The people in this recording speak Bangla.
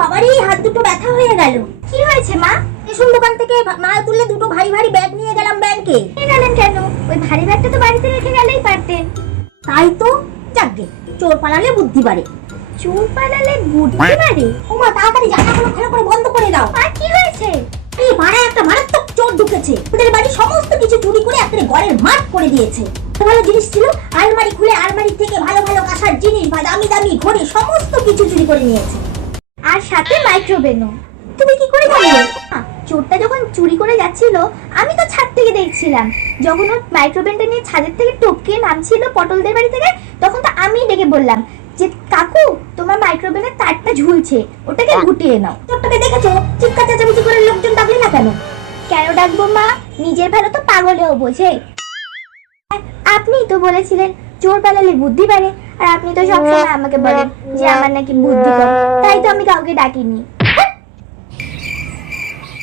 বাবারে হাত দুটো ব্যথা হয়ে গেল। কি হয়েছে মা? রেশন দোকান থেকে তুললে দুটো ভারী ভারী ব্যাগ নিয়ে গেলাম ব্যাংকে। কেন? ওই ভারী ব্যাগটা তো বাড়িতে রেখে গেলেই পারতেন তাই তো যাকগে চোর পালালে বুদ্ধি বাড়ে। চোর পালালে বুদ্ধি বাড়ে? ওমা তাড়াতাড়ি জানাগুলো ভালো করে বন্ধ করে দাও। আর কি হয়েছে? এই পাড়ায় একটা মারাত্মক চোর ঢুকেছে। ওদের বাড়ি সমস্ত কিছু চুরি করে একটা ঘরের মাঠ করে দিয়েছে। ভালো জিনিস ছিল আলমারি খুলে আলমারি থেকে ভালো ভালো কাঁসার জিনিস বা দামি দামি ঘড়ি সমস্ত কিছু চুরি করে নিয়েছে। আর সাথে মাইক্রোওভেনও তুমি কি করে জানলে? চোরটা যখন চুরি করে যাচ্ছিল আমি তো ছাদ থেকে দেখছিলাম। যখন ওর মাইক্রোওভেনটা নিয়ে ছাদের থেকে টপকে নামছিল পটলদের বাড়ি থেকে তখন তো আমি ডেকে বললাম যে কাকু তোমার মাইক্রোওভেনের তারটা ঝুলছে ওটাকে গুটিয়ে নাও। চোরটাকে দেখেছ? চিৎকার চেঁচামেচি করে লোকজন ডাকলে না কেন? কেন ডাকবো মা? নিজের ভালো তো পাগলেও বোঝে। আপনিই তো বলেছিলেন চোর পালালে বুদ্ধি বাড়ে আর আপনি তো সবসময় আমাকে বলেন যে আমার নাকি বুদ্ধি কম। তাই কাউকে ডাকিনি।